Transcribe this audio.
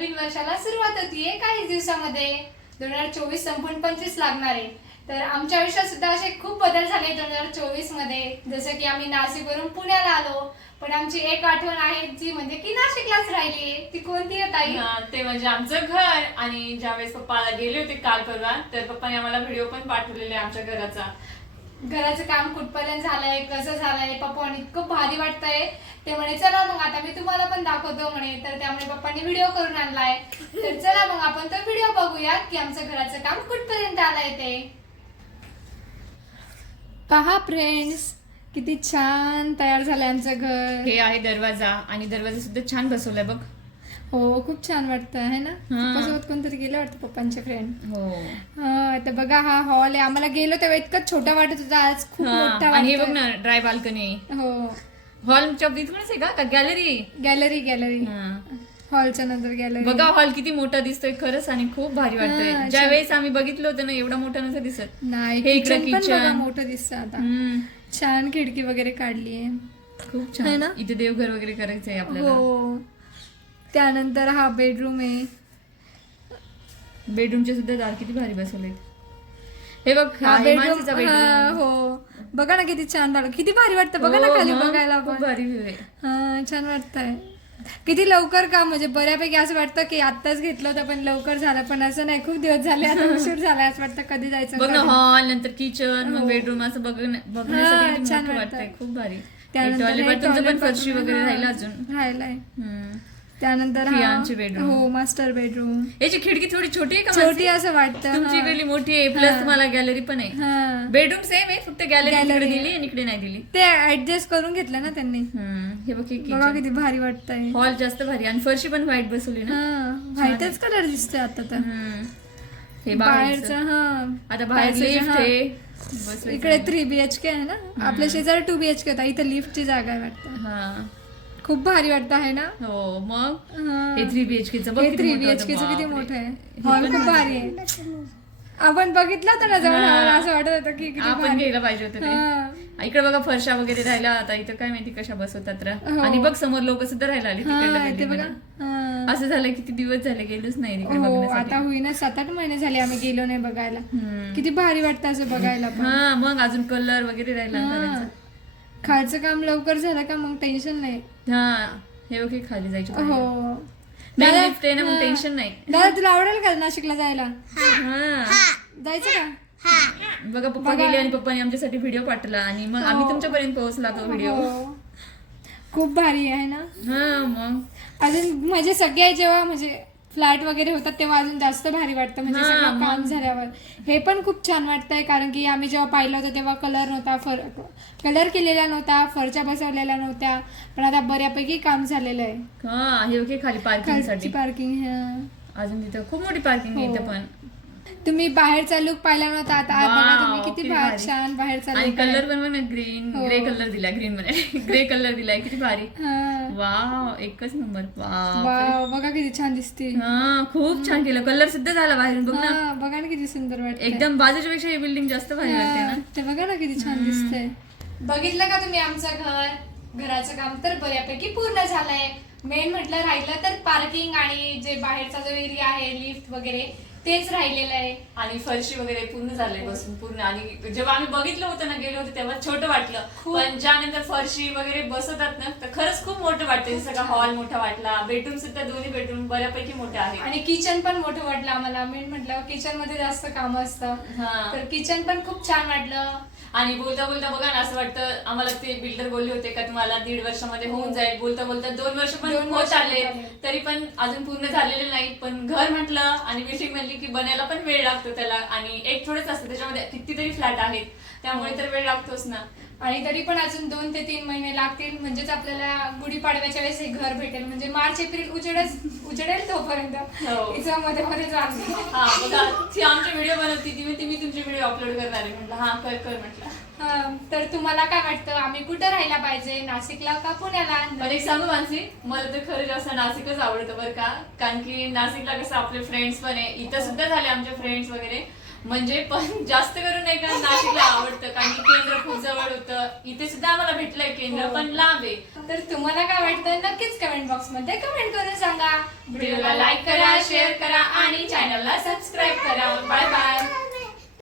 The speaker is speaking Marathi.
नवीन वर्षाला सुरुवात होतीये काही दिवसामध्ये. दोन हजार चोवीस संपूर्ण पंचवीस लागणार आहे. तर आमच्या आयुष्यात सुद्धा असे खूप बदल झाले दोन हजार चोवीसमध्ये. जसं की आम्ही नाशिकवरून पुण्याला आलो. पण आमची एक आठवण आहे जी म्हणजे की नाशिकलाच राहिली. ती कोणती हो ताई? ते म्हणजे आमचं घर आणि ज्यावेळेस पप्पाला गेले होते काल परवा तर पप्पाने आम्हाला व्हिडिओ पण पाठवलेले आमच्या घराचा. घराचं काम कुठपर्यंत झालंय कसं झालंय पप्पा म्हणे इतकं भारी वाटतंय. ते म्हणे चला मग आता मी तुम्हाला पण दाखवतो म्हणे. तर त्यामुळे पप्पांनी व्हिडिओ करून आणलाय. तर चला मग आपण तो व्हिडिओ बघूयात की आमचं घराचं काम कुठपर्यंत आलंय ते. पहा फ्रेंड्स किती छान तयार झालंय आमचं घर. हे आहे दरवाजा आणि दरवाजा सुद्धा छान बसवलाय बघ. हो खूप छान वाटतं आहे ना. पप्पासोबत कोणतरी गेलं वाटतं पप्पांचे फ्रेंड हो. तर बघा हा हॉल आहे. आम्हाला गेलो तेव्हा इतकं छोटा वाटत होता आज खूप मोठा आणि हे बघ. ना ड्राय बाल्कनी हो. हॉलच्या इथूनच आहे का? गॅलरी गॅलरी गॅलरी हॉलच्या नंतर गॅलरी बघा हॉल किती मोठा दिसतोय खरंच आणि खूप भारी वाटतंय. ज्या वेळेस आम्ही बघितलं होतं ना एवढा मोठा नव्हता दिसत. नाही हे इकडं किचन मोठं दिसतं आता. छान खिडकी वगैरे काढली आहे खूप छान. ना? इथे देवघर वगैरे करायचंय आपल्याला. हो. त्यानंतर हा बेडरूम आहे. बेडरूमचे सुद्धा दार किती भारी बसवले हे बघ हा बेडरूम bedroom. हो बघा ना किती छान झालं किती भारी वाटतं. बघा ना हो, खाली मग बघायला खूप भारी आहे. हा छान वाटतंय. किती लवकर का म्हणजे बऱ्यापैकी असं वाटतं की आत्ताच घेतलं होतं पण लवकर झालं. पण असं नाही खूप दिवस झाले आता उशीर झालाय असं वाटतं कधी जायचं बघ ना कधी. हॉल नंतर किचन मग. बेडरूम असं हा, बघण्यासाठी किती छान मोठं वाटतं. वाटतंय. खूप भारी. त्यानंतर टॉयलेट तुमचं पण toilet फरशी bathroom, वगैरे हा, राहिलं अजून. राहिलाय. हम्म. त्यानंतर ही bedroom. मास्टर बेडरूम याची खिडकी थोडी छोटी आहे का छोटी मानसी? असं वाटतं तुमची हा. मोठी आहे प्लस तुम्हाला गॅलरी पण आहे. हा. बेडरूम सेम आहे फक्त गॅलरी इकडे. दिली आणि इकडे नाही दिली. ते ऍडजस्ट करून घेतलं ना त्यांनी. हम्म. हे बघ बघा किती भारी वाटतंय. हॉल जास्त भारी आणि फरशी पण व्हाईट बसवली ना. हा व्हाईटच कलर दिसतोय आता तर. हम्म. हे बाहेरचं. बाहेरचं हा. आता बाहेर बाहेरचं जे लिफ्ट हा. आहे. बसवायचं. इकडे थ्री बीएचके आहे ना. आपल्या शेजारी टू बीएचके होता. इथे लिफ्टची जागा आहे वाटतं. हा. खूप भारी वाटतं आहे ना हो मग हा. थ्री बीएचके च बघ हे किती थ्री मोठं होतं. बीएचके किती बापरे. मोठं आहे हॉल खूप भारी आहे आपण बघितलं होतं ना जवळ असं वाटत होतं की किती आपण भारी घ्यायला पाहिजे होतं ते हा. इकडे बघा फरशा वगैरे राहिला आता इथं काय माहिती कशा बसवतात रा. हो. आणि बघ समोर लोक सुद्धा राहायला आली तिकडल्या हा बघा. हा. असं झालं किती दिवस झाले गेलोच नाही तिकडे हो आता होईना सात आठ महिने झाले आम्ही गेलो नाही बघायला हम्म. किती भारी वाटतं असं बघायला पण हा मग अजून कलर वगैरे राहिला हा. खालचं काम लवकर झालं का मग टेन्शन नाही. हा हे ओके खाली जायचे हो. नाही दादा- लिफ्ट आहे ना मग हा. टेन्शन नाही. दादा तुला आवडेल का नाशिकला जायला? हा. जायचं का? बघा पप्पा गेले आणि पप्पाने आमच्यासाठी व्हिडिओ पाठवला आणि मग आम्ही हो. तुमच्यापर्यंत पोहोचला तो व्हिडिओ हो. खूप भारी आहे ना? हा मग. अजून म्हणजे सगळे जेव्हा म्हणजे फ्लॅट वगैरे होतात तेव्हा अजून जास्त भारी वाटतं. म्हणजे हा, सगळं. काम झाल्यावर. हे पण खूप छान वाटतंय कारण की आम्ही जेव्हा पाहिलं होतं तेव्हा कलर नव्हता फर कलर केलेला नव्हता फरच्या बसवलेल्या नव्हत्या पण आता बऱ्यापैकी काम झालेलं आहे. हा हे ओके खाली पार्किंग पार्किंग अजून तिथं खूप मोठी पार्किंग आहे हो. इथं पण. तुम्ही बाहेरचा लुक पाहिला नव्हता आता बघा Wow, तुम्ही किती किती भा- भारी. छान बाहेरचा आणि look कलर. पण बघ ना ग्रीन हो. ग्रे कलर दिलाय ग्रीन मध्ये ग्रे कलर दिलाय किती भारी. हा. वाव एकच नंबर वाव वाव बघा किती छान दिसते. हा खूप छान केलं. कलर सुद्धा झाला बाहेरून बघ ना. हा, बघा ना किती सुंदर वाटत एकदम बाजूच्या पेक्षा ही बिल्डिंग जास्त भारी वाटते ना. ते बघा ना किती छान दिसतंय. बघितलं का तुम्ही आमचं घर? घराचं काम तर बऱ्यापैकी पूर्ण झालंय. मेन म्हटलं राहिलं तर पार्किंग आणि जे बाहेरचा जो एरिया आहे लिफ्ट वगैरे तेच राहिलेलं आहे. आणि फरशी वगैरे पूर्ण झालंय बसून पूर्ण. आणि जेव्हा आम्ही बघितलं होतं ना गेलो होतो तेव्हा छोटं वाटलं. पण ज्यानंतर फरशी वगैरे बसवतात ना तर खरंच खूप मोठं वाटतं. का हॉल मोठा वाटला. बेडरूम सुद्धा दोन्ही बेडरूम बऱ्यापैकी मोठे आहे आणि किचन पण मोठं वाटलं आम्हाला. मेन म्हटलं किचनमध्ये जास्त काम असतं. हा. तर किचन पण खूप छान वाटलं. आणि बोलता बोलता बघा ना असं वाटतं आम्हाला ते बिल्डर बोलले होते का तुम्हाला दीड वर्षामध्ये होऊन जाईल. बोलता बोलता दोन वर्ष पण होत आले. होत आले. तरी पण अजून पूर्ण झालेले नाही. पण घर म्हटलं आणि बिल्डिंग म्हणली की बनायला पण वेळ लागतो त्याला. आणि एक थोडंच असतं त्याच्यामध्ये कितीतरी फ्लॅट आहेत. त्यामुळे तर वेळ लागतोच ना. आणि तरी पण अजून दोन ते तीन महिने लागतील. म्हणजेच आपल्याला गुढीपाडव्याच्या वेळेस हे घर भेटेल. म्हणजे मार्च एप्रिल उजेडच उजेडेल तोपर्यंत. हो. मध्ये मध्ये हा ती आमचे व्हिडिओ बनवती ती मी तुमचे व्हिडिओ अपलोड करणार आहे म्हटलं. हा कर कर म्हटलं. हा, तर तुम्हाला काय वाटतं? आम्ही कुठं राहायला पाहिजे? नाशिकला का पुण्याला? पण एक सांगू मानसी मला तर खरं जास्त नाशिकच आवडतं बरं का. कारण की नाशिकला कसं आपले फ्रेंड्स पण आहे. इथं सुद्धा झाले आमचे फ्रेंड्स वगैरे. म्हणजे पण जास्त करून नाही का नाशिकला आवडतं कारण की केंद्र खूप जवळ होतं. इथे सुद्धा आम्हाला भेटलंय केंद्र हो. पण लांब आहे. तर तुम्हाला काय वाटतं? नक्कीच कमेंट बॉक्समध्ये कमेंट करून सांगा. व्हिडिओला लाईक करा शेअर करा आणि चॅनलला सबस्क्राईब करा. Bye bye